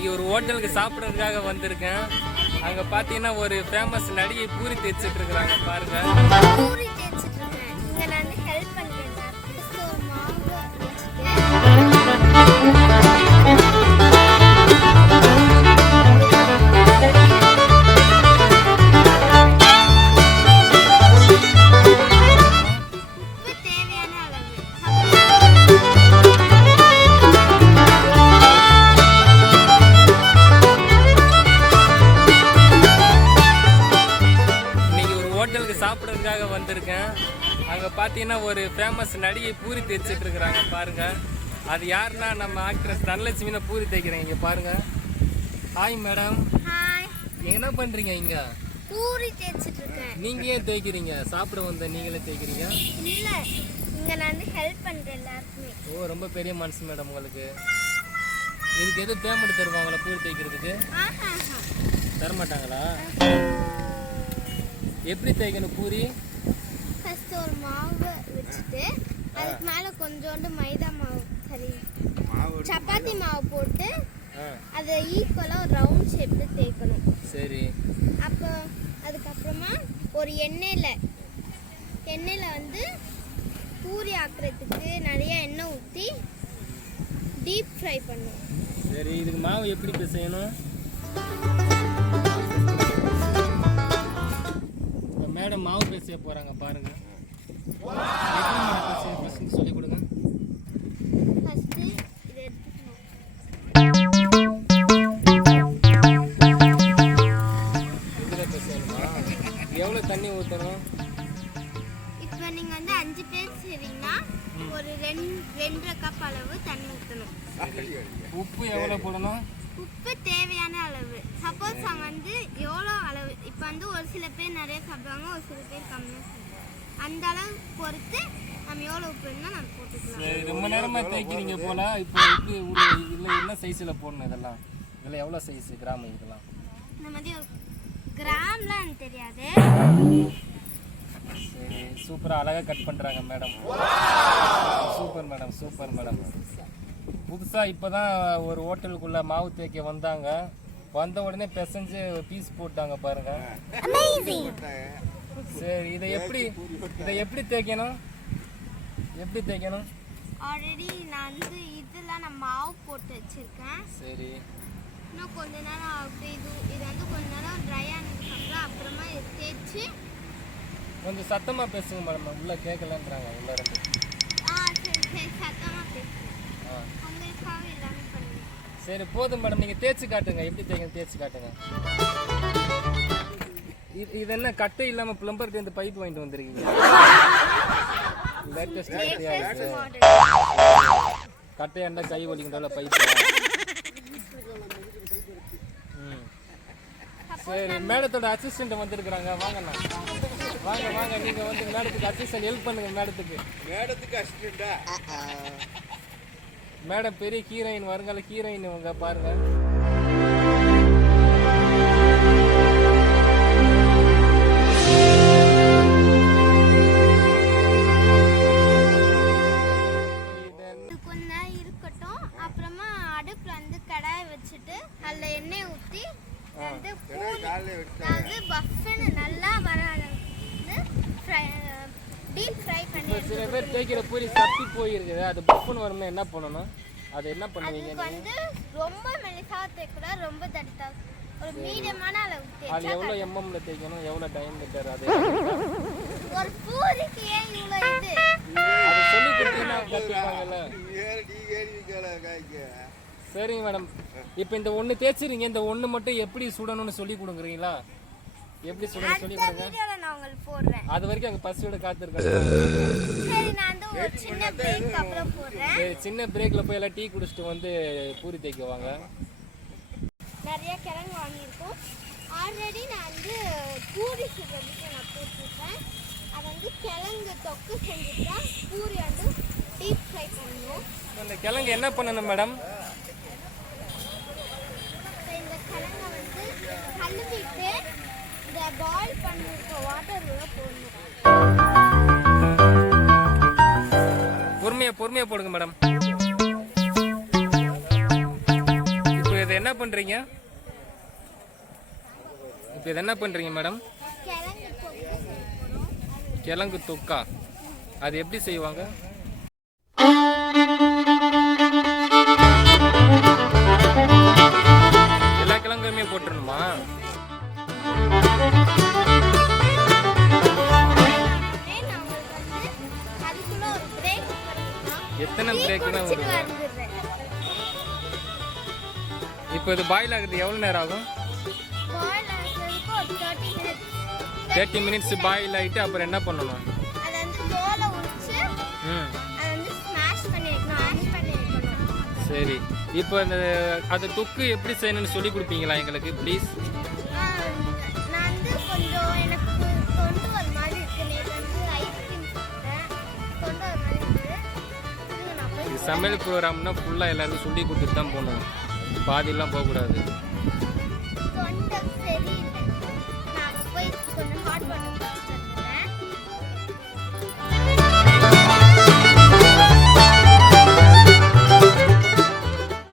இன்னைக்கு ஒரு ஹோட்டலுக்கு சாப்பிட்றதுக்காக வந்திருக்கேன். அங்கே பார்த்தீங்கன்னா ஒரு ஃபேமஸ் நடிகை பூரி தேய்ச்சிட்டு இருக்கிறாங்க பாருங்க. பூரி தேய்ச்சிட்டு இருக்கேன். இங்க நான் ஹெல்ப் பண்றேன். ஒரு மாவு உப்பு தேவையான அளவு. இன்னைக்கு ஒரு ஹோட்டலுக்கு சாப்பிட்றதுக்காக வந்திருக்கேன். அங்கே பார்த்தீங்கன்னா ஒரு ஃபேமஸ் நடிகை பூரி தேய்ச்சிட்டு இருக்கிறாங்க பாருங்க. அது யாருன்னா நம்ம ஆக்ட்ரஸ் தனலட்சுமி தான் பூரி தேய்க்கிறேன். இங்கே பாருங்க. Hi madam, hi. என்ன பண்ணுறீங்க இங்கே? பூரி தேய்ச்சிட்டு இருக்கேன். நீங்கள் ஏன் தேய்க்கிறீங்க? சாப்பிட வந்த நீங்களே தேய்க்கிறீங்க? இல்ல, இங்க நான் ஹெல்ப் பண்றேன் எல்லாருக்குமே. ஓ, ரொம்ப பெரிய மனசு மேடம் உங்களுக்கு. இதுக்கு எது பேமெண்ட் தருவாங்களா பூரி தேய்க்கிறதுக்கு? ஆஹா. தரமாட்டாங்களா? எப்படி தேய்க்கணும் பூரி? ஃபர்ஸ்ட் ஒரு மாவு வச்சுட்டு அதுக்கு மேல கொஞ்சோண்டு மைதா மாவு, சரி, சப்பாத்தி மாவு போட்டு அதை ஈக்குவலா ஒரு ரவுண்ட் ஷேப்ல தேய்க்கணும். சரி. அப்போ அதுக்கப்புறமா ஒரு எண்ணெயில வந்து பூரி ஆக்குறதுக்கு நிறைய எண்ணெய் ஊற்றி டீப் ஃப்ரை பண்ணும். சரி, இதுக்கு மாவு எப்படி பிசையணும்? மேடம் மாவு பிசைய போறாங்க பாருங்க. எப்படி மாவு பிசைய ஃபர்ஸ்ட் சொல்லி கொடுங்க. ஃபர்ஸ்ட் இதை எடுத்துக்கணும். இதுல பிசையணுமா? எவ்வளவு தண்ணி ஊற்றணும்? இப்போ நீங்க வந்து 5 பேர் செய்றீங்கன்னா ஒரு 2.5 கப் அளவு தண்ணி ஊற்றணும். உப்பு எவ்வளவு போடணும்? உப்பு தேவையான அளவு. சப்போஸ் அவங்க வந்து எவ்வளோ அளவு, இப்போ வந்து ஒரு சில பேர் நிறைய சாப்பிடுவாங்க, ஒரு சில பேர் கம்மியாக சாப்பிடுவாங்க. அந்த அளவு பொறுத்து நம்ம எவ்வளோ உப்பு இருந்தால் நம்ம போட்டுக்கலாம். சரி, ரொம்ப நேரமா தேய்க்கிறீங்க போல. இப்போ இது இல்லை என்ன சைஸில் போடணும் இதெல்லாம்? இதெல்லாம் எவ்வளோ சைஸ் கிராம் இதெல்லாம்? இந்த மாதிரி ஒரு கிராம்லாம் எனக்கு தெரியாது. சரி, சூப்பராக அழகாக கட் பண்ணுறாங்க madam. Super madam, super madam. புதுசாக இப்போ தான் ஒரு ஹோட்டலுக்குள்ளே மாவு தேய்க்க வந்தாங்க. வந்த உடனே பிசைஞ்சு பீஸ் போட்டாங்க பாருங்க. சரி, இதை எப்படி தேய்க்கணும்? எப்படி தேய்க்கணும்? ஆல்ரெடி நான் வந்து இதெல்லாம் நான் மாவு போட்டு வச்சுருக்கேன். சரி, இன்னும் கொஞ்ச நேரம் ஆகுது. இது வந்து கொஞ்ச நேரம் ட்ரை ஆனதுக்கப்புறம் அப்புறமா இதை தேய்ச்சி. கொஞ்சம் சத்தமாக பேசுங்க மேடம், உள்ளே கேட்கலன்றாங்க உள்ள இருந்து. சரி, சத்தமாக பேசுகிறேன். உங்களுக்காக எல்லாமே பண்ணுவேன். சரி, போதும் மேடம். நீங்கள் தேய்ச்சி காட்டுங்க, எப்படி தேய்க்கணும் தேய்ச்சி காட்டுங்க. இது என்ன கட்டை இல்லாமல் பிளம்பர்கிட்ட இந்த பைப் வாங்கிட்டு வந்துருக்கீங்க? Latest model. கட்டையாண்டா கை வலிக்கின்ற பைப். சரி, மேடத்தோட அசிஸ்டன்ட் வந்திருக்கிறாங்க. வாங்கண்ணா, வாங்க வாங்க. நீங்கள் வந்து மேடத்துக்கு அசிஸ்டன்ட் ஹெல்ப் பண்ணுங்க. மேடத்துக்கு அசிஸ்டண்டா? மேடம் பெரிய ஹீரோயின், வருங்கால ஹீரோயின் இவங்க பாருங்க. கொஞ்ச நேரம் இருக்கட்டும். அப்புறமா அடுப்புல வந்து கடாயை வச்சுட்டு அதில் எண்ணெய் ஊற்றி வந்து அதாவது பஃப்னு நல்லா வர அளவுக்கு டீப் ஃப்ரை பண்ணி. சில பேர் தேய்க்கிற பூரி சப்பி போயிருக்குது, அது பஃப்னு வரணும். என்ன பண்ணணும்? அது என்ன பண்ணுவீங்க? அதுக்கு வந்து ரொம்ப மெலிசாக தேய்க்கூடாது, ரொம்ப தடித்தா, ஒரு மீடியமான அளவுக்கு அது தேய்ச்சா. எவ்வளோ எம்எம்ல தேய்க்கணும்? எவ்வளோ டயமீட்டர்? அது ஒரு பூரிக்கு ஏன் இவ்வளோ இது? அது சொல்லி கொடுத்தீங்கன்னா கற்றுப்பாங்கல்ல. சரிங்க மேடம். இப்போ இந்த ஒன்று தேய்ச்சிருங்க, இந்த ஒன்று மட்டும் எப்படி சுடணும்னு சொல்லி கொடுக்குறீங்களா? எப்படி சுடணும் சொல்லி கொடுங்க. வீடியோல நான் உங்களுக்கு போடுறேன். அது வரைக்கும் அங்கே பசியோட காத்திருக்காங்க. சரி, நான் வந்து ஒரு சின்ன பிரேக் அப்புறம் போடுறேன். சரி, சின்ன பிரேக்கில் போய் எல்லாம் டீ குடிச்சிட்டு வந்து பூரி தேய்க்குவாங்க. நிறைய கிழங்கு வாங்கியிருக்கோம். ஆல்ரெடி நான் வந்து பூரி சுடுறதுக்கு நான் போட்டிருக்கேன். அதை வந்து கிழங்கு தொக்கு செஞ்சுட்டேன். பூரி வந்து டீப் ஃப்ரை பண்ணணும். இந்த கிழங்கு என்ன பண்ணணும் மேடம்? இந்த கிழங்கை வந்து கழுவிட்டு இந்த பாயில் பண்ணிருக்க வாட்டர் உள்ள போடணும். பொறுமையாக போடுங்க மேடம். இப்போ இதை என்ன பண்ணுறீங்க? இப்போ இது என்ன பண்ணுறீங்க மேடம்? கிழங்கு தொக்கு செய்ய போறோம். கிழங்கு தொக்கா? அது எப்படி செய்வாங்க? எல்லா கிழங்குமே போட்டுருணுமா? அதுக்குள்ள ஒரு பிரேக் பண்ணிக்கலாம். எத்தனை பிரேக்குனா வரும்? இப்போ இது பாயில் ஆகுறது எவ்வளோ நேரம் ஆகும்? பாயில் ஆகிறதுக்கு ஒரு 30 minutes. 30 மினிட்ஸ் பாயில் ஆகிட்டு அப்புறம் என்ன பண்ணணும்? அதை வந்து தோலை உரிச்சு அதை வந்து ஸ்மாஷ் பண்ணி வைக்கணும். சரி, இப்போ அந்த அது தொக்கு எப்படி செய்யணும்னு சொல்லி கொடுப்பீங்களா எங்களுக்கு ப்ளீஸ்? நான் வந்து கொஞ்சம் எனக்கு தொண்டு ஒரு மாதிரி இருக்கு. நேற்று வந்து ஐஸ்கிரீம் சாப்பிட்டேன், தொண்டு ஒரு மாதிரி இருக்கு. நான் போய் இது சமையல் ப்ரோக்ராம்னா ஃபுல்லாக எல்லாருக்கும் சொல்லி கொடுத்துட்டு தான் போகணும், பாதியெல்லாம் போகக்கூடாது. தொண்டை சரி